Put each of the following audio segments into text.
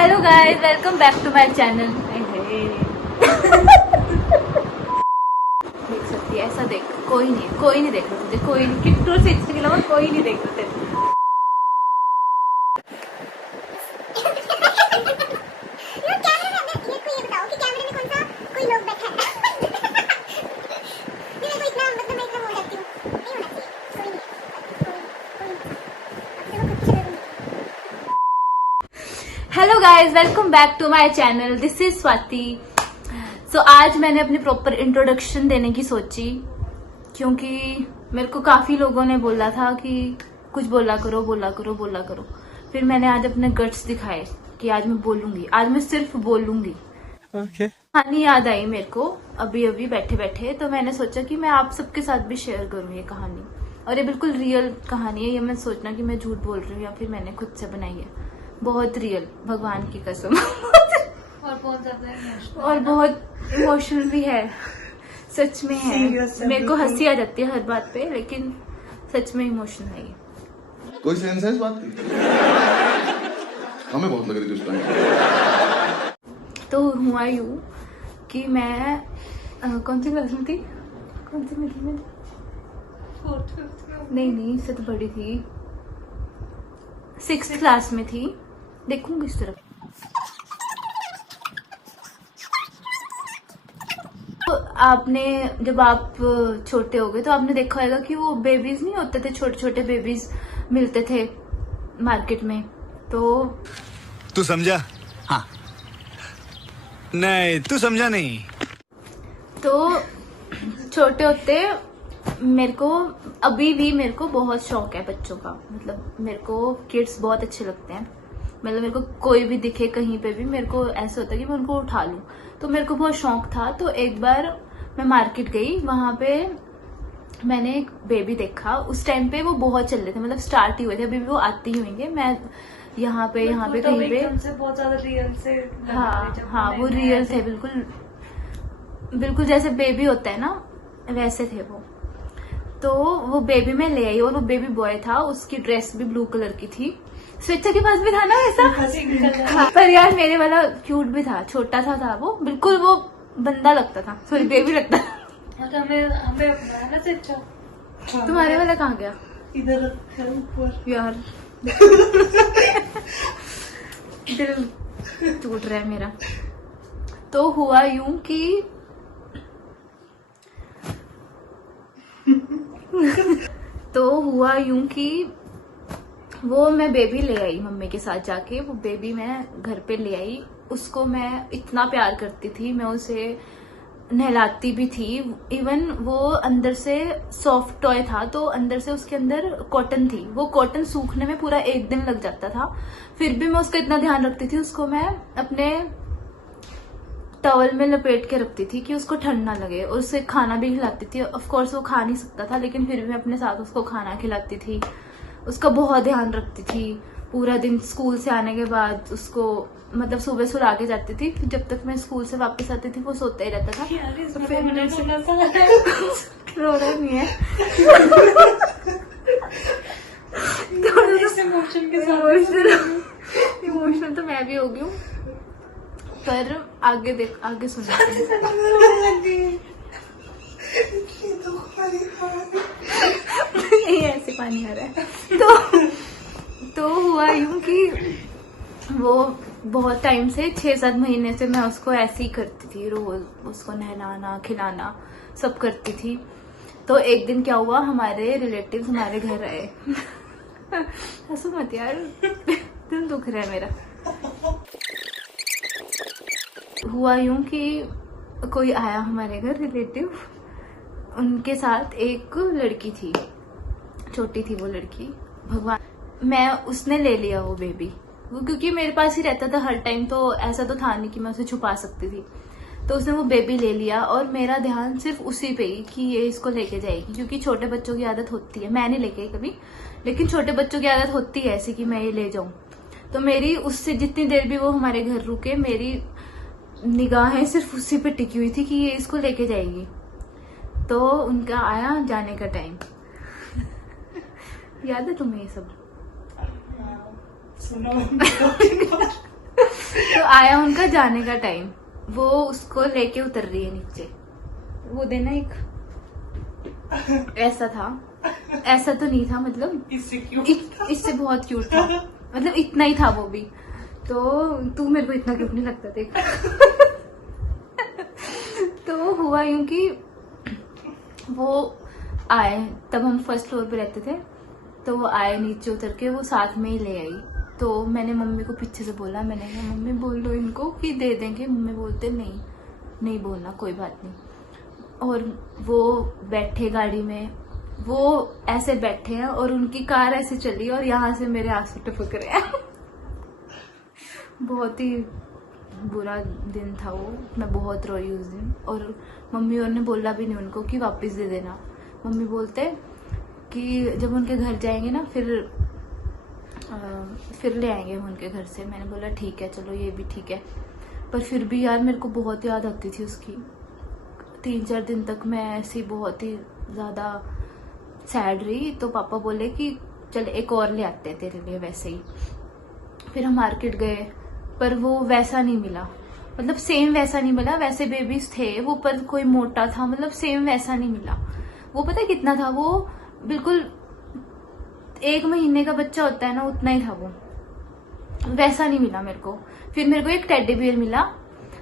Hello guys, welcome back to my channel. देख सकती है, ऐसा देख, कोई नहीं देख रहा तुझे, कोई नहीं, किट्टू से इसके अलावा कोई नहीं देख रहा तेरे। Hello guys, welcome back to my channel. This is Swati. So आज मैंने अपनी प्रॉपर इंट्रोडक्शन देने की सोची, क्योंकि मेरे को काफी लोगों ने बोला था कि कुछ बोला करो। फिर मैंने आज अपने गट्स दिखाए कि आज मैं बोलूंगी, आज मैं सिर्फ बोलूंगी। कहानी याद आई मेरे को अभी बैठे बैठे, तो मैंने सोचा कि मैं आप सबके साथ भी शेयर करूं ये कहानी। और ये बिल्कुल रियल कहानी है, ये मैं सोचना कि मैं झूठ बोल रही हूँ या फिर मैंने खुद से बनाई है। बहुत रियल, भगवान की कसम। और बहुत ज्यादा और बहुत इमोशनल भी है, सच में है। मेरे को हंसी आ जाती है हर बात पे, लेकिन सच में इमोशनल है ये। कोई सेंस है इस बात की? हमें बहुत लग रही थी उस टाइम। तो हुआ यूं कि मैं कौन सी क्लास में थी, कौन सी मिडिल में? नहीं, इससे तो बड़ी थी, 6th क्लास में थी। देखूंगी इस तरफ। तो आपने, जब आप छोटे हो गए तो आपने देखा होगा कि वो बेबीज नहीं होते थे, छोटे छोटे बेबीज मिलते थे मार्केट में। तो तू समझा? हाँ। नहीं, तू समझा नहीं। तो छोटे होते मेरे को, अभी भी मेरे को बहुत शौक है बच्चों का। मतलब मेरे को किड्स बहुत अच्छे लगते हैं। मतलब मेरे को कोई भी दिखे कहीं पे भी, मेरे को ऐसा होता है कि मैं उनको उठा लूं। तो मेरे को बहुत शौक था। तो एक बार मैं मार्केट गई, वहां पे मैंने एक बेबी देखा। उस टाइम पे वो बहुत चल रहे थे, मतलब स्टार्ट ही हुए थे, अभी भी वो आते ही होंगे। मैं यहाँ पे कहीं पे, बहुत ज्यादा रियल से हाँ वो रियल थे, बिल्कुल जैसे बेबी होता है ना, वैसे थे वो। तो वो बेबी मैं ले आई, और वो बेबी बॉय था, उसकी ड्रेस भी ब्लू कलर की थी। स्वेच्छा के पास भी था ना वैसा। हाँ, पर यार मेरे वाला क्यूट भी था, छोटा सा था वो, बिल्कुल वो बंदा लगता था, सॉरी बेबी लगता था। हमें अपना ना स्वेच्छा। तुम्हारे वाला कहाँ गया? इधर ऊपर यार दिल टूट रहा है मेरा। तो हुआ यूं कि वो मैं बेबी ले आई मम्मी के साथ जाके। वो बेबी मैं घर पे ले आई, उसको मैं इतना प्यार करती थी, मैं उसे नहलाती भी थी। इवन वो अंदर से सॉफ्ट टॉय था, तो अंदर से उसके अंदर कॉटन थी। वो कॉटन सूखने में पूरा 1 दिन लग जाता था, फिर भी मैं उसका इतना ध्यान रखती थी। उसको मैं अपने टॉवल में लपेट के रखती थी कि उसको ठंड ना लगे, और उसे खाना भी खिलाती थी। ऑफ कोर्स वो खा नहीं सकता था, लेकिन फिर भी मैं अपने साथ उसको खाना खिलाती थी, उसका बहुत ध्यान रखती थी। पूरा दिन स्कूल से आने के बाद उसको, मतलब सुबह सुला के जाती थी, जब तक मैं स्कूल से वापस आती थी वो सोता ही रहता था। तो फिर मैंने रोना नहीं है, इमोशनल तो मैं भी हो गई हूँ। पर आगे सुना। यही ऐसे पानी आ रहा है। तो हुआ यूं कि वो बहुत टाइम से 6-7 महीने से मैं उसको ऐसे ही करती थी, रोज उसको नहलाना खिलाना सब करती थी। तो एक दिन क्या हुआ, हमारे रिलेटिव्स हमारे घर आए। हंसो मत यार, दिल दुख रहा है मेरा। हुआ यूं कि कोई आया हमारे घर रिलेटिव, उनके साथ एक लड़की थी, छोटी थी वो लड़की। भगवान, उसने ले लिया वो बेबी, वो क्योंकि मेरे पास ही रहता था हर टाइम, तो ऐसा तो था नहीं कि मैं उसे छुपा सकती थी। तो उसने वो बेबी ले लिया, और मेरा ध्यान सिर्फ उसी पे ही कि ये इसको लेके जाएगी, क्योंकि छोटे बच्चों की आदत होती है। मैं नहीं लेके कभी, लेकिन छोटे बच्चों की आदत होती है ऐसी कि मैं ये ले जाऊं। तो मेरी उससे जितनी देर भी वो हमारे घर रुके, मेरी निगाहें सिर्फ उसी पे टिकी हुई थी कि ये इसको लेके जाएगी। तो उनका आया जाने का टाइम। याद है तुम्हें ये सब? आया उनका जाने का टाइम, वो उसको लेके उतर रही है नीचे। वो देना एक ऐसा था, ऐसा तो नहीं था, मतलब इससे क्यों इससे बहुत क्यूट था, मतलब इतना ही था वो भी। तो तू मेरे को इतना क्यूट नहीं लगता देख। तो हुआ यूं कि वो आए, तब हम फर्स्ट फ्लोर पे रहते थे, तो वो आए नीचे उतर के, वो साथ में ही ले आई। तो मैंने मम्मी को पीछे से बोला, मैंने कहा मम्मी बोल दो इनको कि दे देंगे। मम्मी बोलते नहीं बोलना, कोई बात नहीं। और वो बैठे गाड़ी में, वो ऐसे बैठे हैं और उनकी कार ऐसे चली और यहाँ से मेरे आंसू टपक रहे हैं। बहुत ही बुरा दिन था वो, मैं बहुत रोई उस दिन। और मम्मी और ने बोला भी नहीं उनको कि वापस दे देना। मम्मी बोलते कि जब उनके घर जाएंगे ना फिर ले आएंगे हम उनके घर से। मैंने बोला ठीक है, चलो ये भी ठीक है। पर फिर भी यार मेरे को बहुत याद आती थी उसकी। 3-4 दिन तक मैं ऐसी बहुत ही ज्यादा सैड रही। तो पापा बोले कि चल एक और ले आते हैं तेरे लिए वैसे ही। फिर हम मार्केट गए, पर वो वैसा नहीं मिला, मतलब सेम वैसा नहीं मिला। वैसे बेबीज थे वो, पर कोई मोटा था, मतलब सेम वैसा नहीं मिला। वो पता है कितना था, वो बिल्कुल 1 महीने का बच्चा होता है ना, उतना ही था वो, वैसा नहीं मिला मेरे को। फिर मेरे को एक टेडी बियर मिला,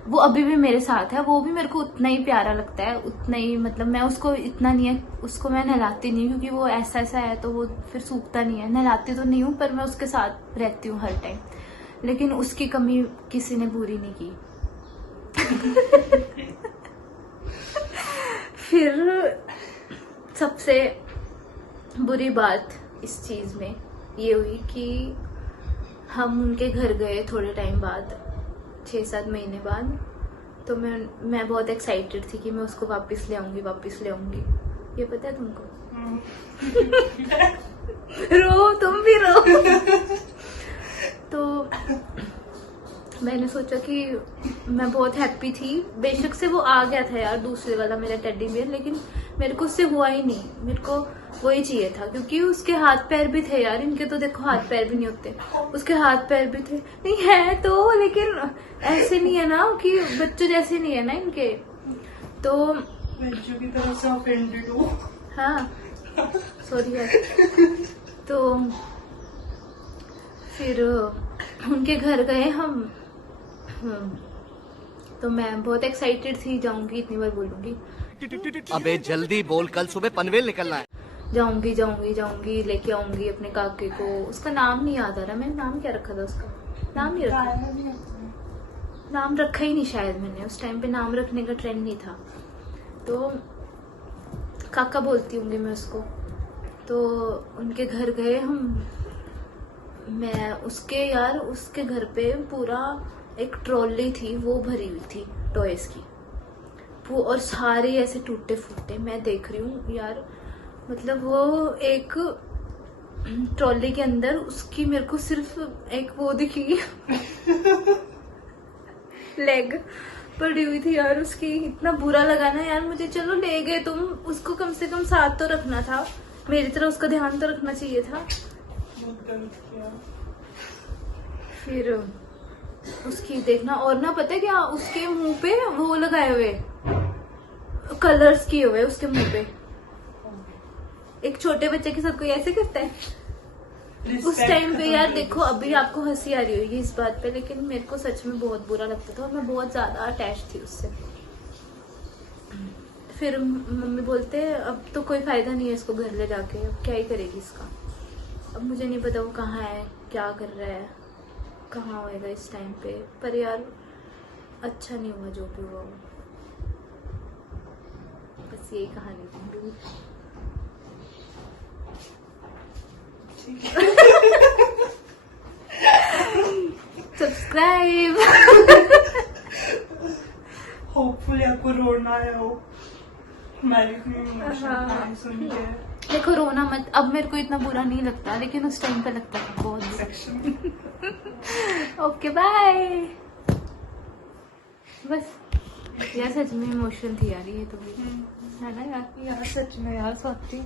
वो अभी भी मेरे साथ है, वो भी मेरे को उतना ही प्यारा लगता है, उतना ही, मतलब मैं उसको इतना नहीं है, उसको मैं नहलाती नहीं, क्योंकि वो ऐसा है तो वो फिर सूखता नहीं है। नहलाती तो नहीं हूँ, पर मैं उसके साथ रहती हूँ हर टाइम। लेकिन उसकी कमी किसी ने पूरी नहीं की। फिर सबसे बुरी बात इस चीज में ये हुई कि हम उनके घर गए थोड़े टाइम बाद, 6-7 महीने बाद। तो मैं बहुत एक्साइटेड थी कि मैं उसको वापस ले आऊंगी। ये पता है तुमको? रो, तुम भी रो। तो मैंने सोचा कि मैं बहुत हैप्पी थी। बेशक से वो आ गया था यार, दूसरे वाला मेरा टेडी बियर, लेकिन मेरे को उससे हुआ ही नहीं। मेरे को वही चाहिए था, क्योंकि उसके हाथ पैर भी थे यार। इनके तो देखो हाथ पैर भी नहीं होते, उसके हाथ पैर भी थे। नहीं है तो, लेकिन ऐसे नहीं है ना कि बच्चों जैसे नहीं है ना इनके। तो बच्चों की तरफ से ऑफेंडेड हूँ। हाँ सॉरी यार। तो फिर उनके घर गए हम। तो मैं बहुत एक्साइटेड थी, जाऊंगी, इतनी बार बोलूंगी, अबे जल्दी बोल, कल सुबह पनवेल निकलना है। जाऊंगी लेके आऊंगी अपने काके को। उसका नाम नहीं याद आ रहा, मैंने नाम क्या रखा था उसका, नाम नहीं रखा, नाम रखा ही नहीं शायद मैंने। उस टाइम पे नाम रखने का ट्रेंड नहीं था, तो काका बोलती होंगी मैं उसको। तो उनके घर गए हम। मैं उसके घर पे पूरा एक ट्रॉली थी, वो भरी हुई थी टॉयज की, वो, और सारे ऐसे टूटे फूटे। मैं देख रही हूँ यार, मतलब वो एक ट्रॉली के अंदर उसकी मेरे को सिर्फ एक वो दिखी लेग पड़ी हुई थी यार उसकी। इतना बुरा लगा ना यार मुझे। चलो ले गए तुम, उसको कम से कम साथ तो रखना था, मेरी तरह उसका ध्यान तो रखना चाहिए था। फिर उसकी देखना, और ना पता है क्या, उसके मुंह पे वो लगाए हुए, कलर्स किए हुए उसके मुंह पे। एक छोटे बच्चे के साथ कोई ऐसे करता है? उस टाइम पे यार देखो, अभी आपको हंसी आ रही होगी इस बात पे, लेकिन मेरे को सच में बहुत बुरा लगता था और मैं बहुत ज्यादा अटैच थी उससे। फिर मम्मी बोलते अब तो कोई फायदा नहीं है इसको घर ले जाके, अब क्या ही करेगी इसका। अब मुझे नहीं पता वो कहाँ है, क्या कर रहा है, कहाँ होएगा इस टाइम पे। पर यार अच्छा नहीं हुआ जो भी हुआ, बस यही कहानी थी। सब्सक्राइब। होपफुली आपको रोना आया हो हमारी इमोशन सुन के। देखो रोना मत, अब मेरे को इतना बुरा नहीं लगता, लेकिन उस टाइम पे लगता था बहुत। Okay bye. बस यार सच में इमोशन थी यार ये तो भी, है ना यार? यार सच में यार सच्ची